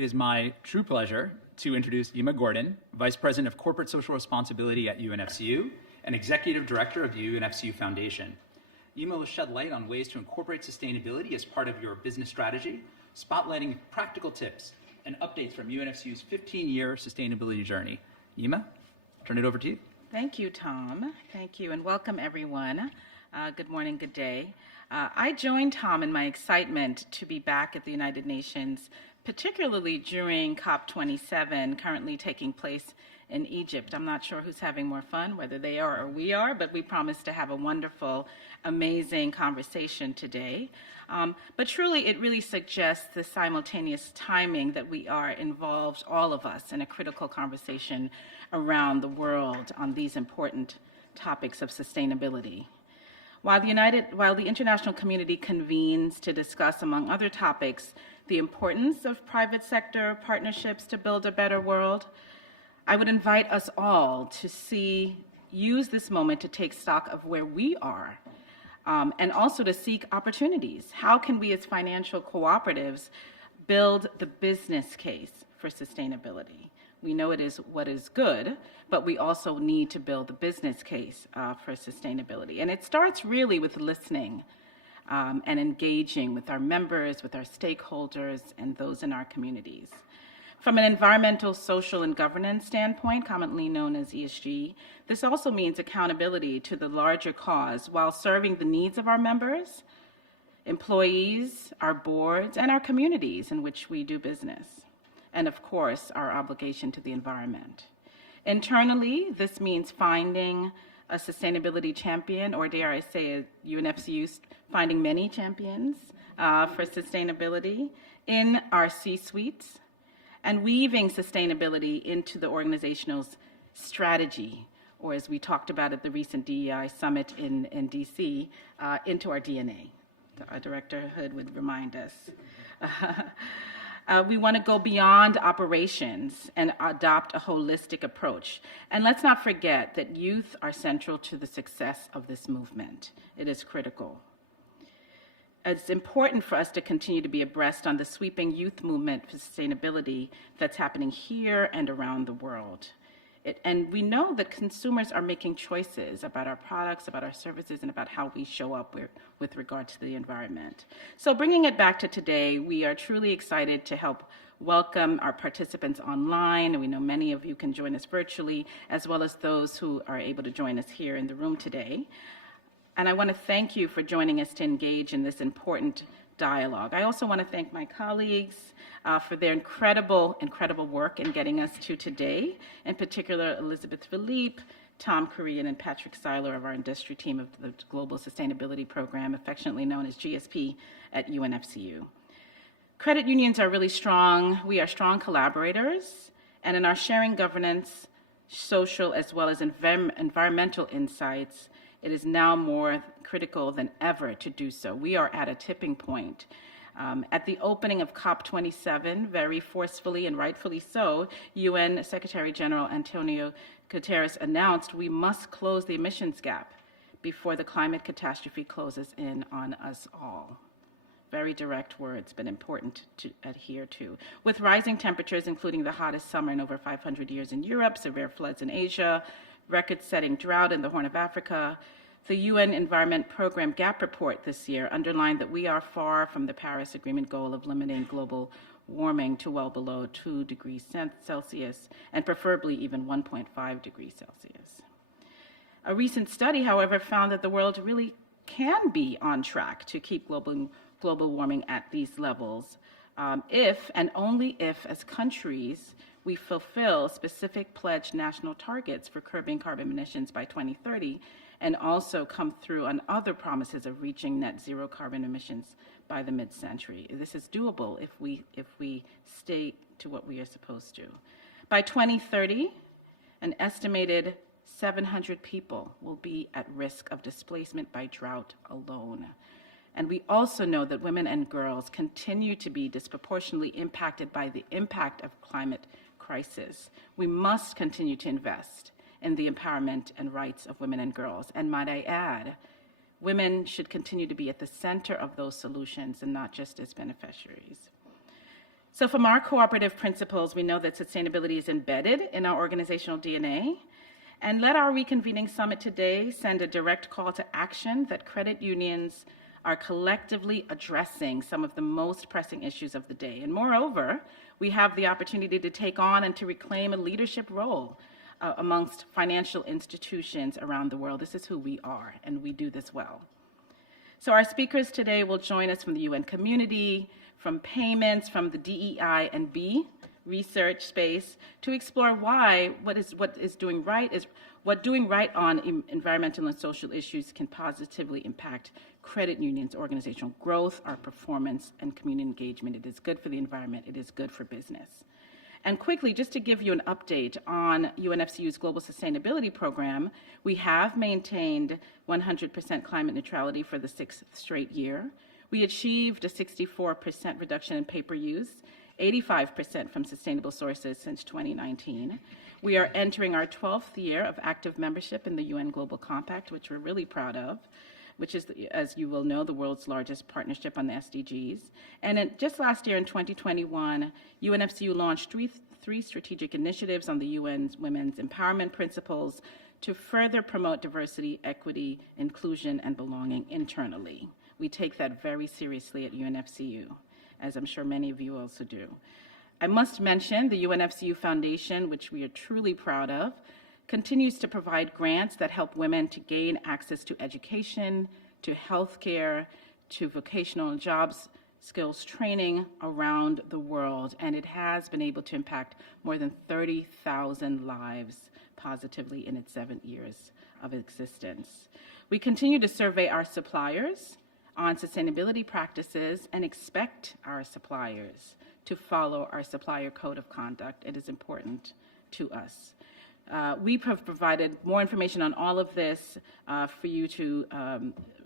It is my true pleasure to introduce Yima Gordon, Vice President of Corporate Social Responsibility at UNFCU and Executive Director of the UNFCU Foundation. Yima will shed light on ways to incorporate sustainability as part of your business strategy, spotlighting practical tips and updates from UNFCU's 15-year sustainability journey. Yima, I'll turn it over to you. Thank you, Tom. Thank you, and welcome, everyone. Good morning, good day. I joined Tom in my excitement to be back at the United Nations, particularly during COP27, currently taking place in Egypt. I'm not sure who's having more fun, whether they are or we are, but we promise to have a wonderful, amazing conversation today. But truly, it really suggests the simultaneous timing that we are involved, all of us, in a critical conversation around the world on these important topics of sustainability. While the international community convenes to discuss, among other topics, the importance of private sector partnerships to build a better world, I would invite us all to use this moment to take stock of where we are, and also to seek opportunities. How can we as financial cooperatives build the business case for sustainability? We know it is what is good, but we also need to build the business case for sustainability. And it starts really with listening and engaging with our members, with our stakeholders, and those in our communities. From an environmental, social, and governance standpoint, commonly known as ESG, this also means accountability to the larger cause while serving the needs of our members, employees, our boards, and our communities in which we do business. And of course, our obligation to the environment. Internally, this means finding a sustainability champion, or dare I say, UNFCU finding many champions for sustainability in our C-suites, and weaving sustainability into the organization's strategy, or as we talked about at the recent DEI summit in DC, into our DNA. Our Director Hood would remind us. We want to go beyond operations and adopt a holistic approach. And let's not forget that youth are central to the success of this movement. It is critical. It's important for us to continue to be abreast on the sweeping youth movement for sustainability that's happening here and around the world. And we know that consumers are making choices about our products, about our services, and about how we show up with regard to the environment. So bringing it back to today, we are truly excited to help welcome our participants online. And we know many of you can join us virtually, as well as those who are able to join us here in the room today. And I want to thank you for joining us to engage in this important dialogue. I also want to thank my colleagues for their incredible work in getting us to today, in particular Elizabeth Philippe, Tom Korean, and Patrick Seiler of our industry team of the Global Sustainability Program, affectionately known as GSP at UNFCU. Credit unions are really strong. We are strong collaborators, and in our sharing governance, social, as well as environmental insights, it is now more critical than ever to do so. We are at a tipping point. At the opening of COP27, very forcefully and rightfully so, UN Secretary General Antonio Guterres announced we must close the emissions gap before the climate catastrophe closes in on us all. Very direct words, but important to adhere to. With rising temperatures, including the hottest summer in over 500 years in Europe, severe floods in Asia, record-setting drought in the Horn of Africa, the UN Environment Program Gap Report this year underlined that we are far from the Paris Agreement goal of limiting global warming to well below 2 degrees Celsius, and preferably even 1.5 degrees Celsius. A recent study, however, found that the world really can be on track to keep global warming at these levels if, and only if, as countries, we fulfill specific pledged national targets for curbing carbon emissions by 2030, and also come through on other promises of reaching net zero carbon emissions by the mid-century. This is doable if we stay to what we are supposed to. By 2030, an estimated 700 people will be at risk of displacement by drought alone. And we also know that women and girls continue to be disproportionately impacted by the impact of climate crisis. We must continue to invest in the empowerment and rights of women and girls. And might I add, women should continue to be at the center of those solutions and not just as beneficiaries. So from our cooperative principles, we know that sustainability is embedded in our organizational DNA. And let our reconvening summit today send a direct call to action that credit unions are collectively addressing some of the most pressing issues of the day. And moreover, we have the opportunity to take on and to reclaim a leadership role amongst financial institutions around the world. This is who we are, and we do this well. So our speakers today will join us from the UN community, from payments, from the DEI and B research space, to explore why what doing right on environmental and social issues can positively impact credit unions' organizational growth, our performance, and community engagement. It is good for the environment. It is good for business. And quickly, just to give you an update on UNFCU's Global Sustainability Program, we have maintained 100% climate neutrality for the 6th straight year. We achieved a 64% reduction in paper use, 85% from sustainable sources since 2019. We are entering our 12th year of active membership in the UN Global Compact, which we're really proud of, which is, as you will know, the world's largest partnership on the SDGs. And just last year in 2021, UNFCU launched three strategic initiatives on the UN's Women's Empowerment Principles to further promote diversity, equity, inclusion, and belonging internally. We take that very seriously at UNFCU, as I'm sure many of you also do. I must mention the UNFCU Foundation, which we are truly proud of, continues to provide grants that help women to gain access to education, to healthcare, to vocational and jobs skills training around the world, and it has been able to impact more than 30,000 lives positively in its 7 years of existence. We continue to survey our suppliers on sustainability practices and expect our suppliers to follow our supplier code of conduct. It is important to us. We have provided more information on all of this for you to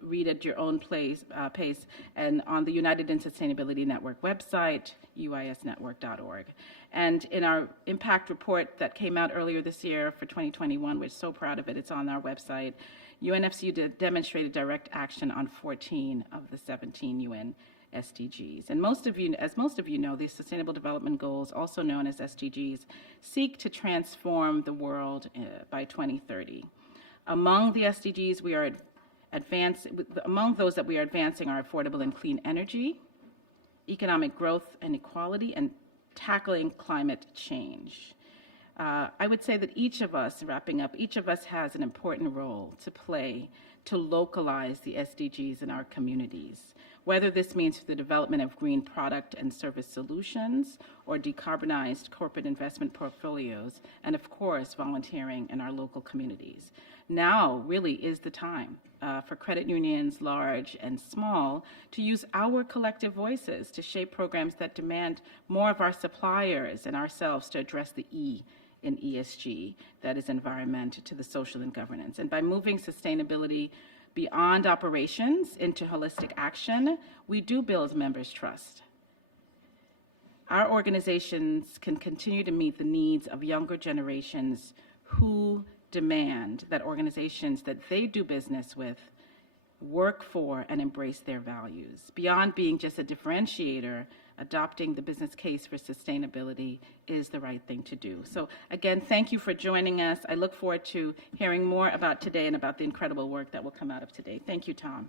read at your own pace and on the United in Sustainability Network website, uisnetwork.org. And in our impact report that came out earlier this year for 2021, we're so proud of it, it's on our website, UNFCU demonstrated direct action on 14 of the 17 UN SDGs. And as most of you know, these Sustainable Development Goals, also known as SDGs, seek to transform the world by 2030. Among the SDGs among those that we are advancing are affordable and clean energy, economic growth and equality, and tackling climate change. I would say that each of us, wrapping up, each of us has an important role to play to localize the SDGs in our communities, whether this means the development of green product and service solutions or decarbonized corporate investment portfolios, and of course, volunteering in our local communities. Now really is the time for credit unions, large and small, to use our collective voices to shape programs that demand more of our suppliers and ourselves to address the E in ESG, that is environment, to the social and governance. And by moving sustainability beyond operations into holistic action, we do build members' trust. Our organizations can continue to meet the needs of younger generations who demand that organizations that they do business with work for and embrace their values. Beyond being just a differentiator, adopting the business case for sustainability is the right thing to do. So again, thank you for joining us. I look forward to hearing more about today and about the incredible work that will come out of today. Thank you, Tom.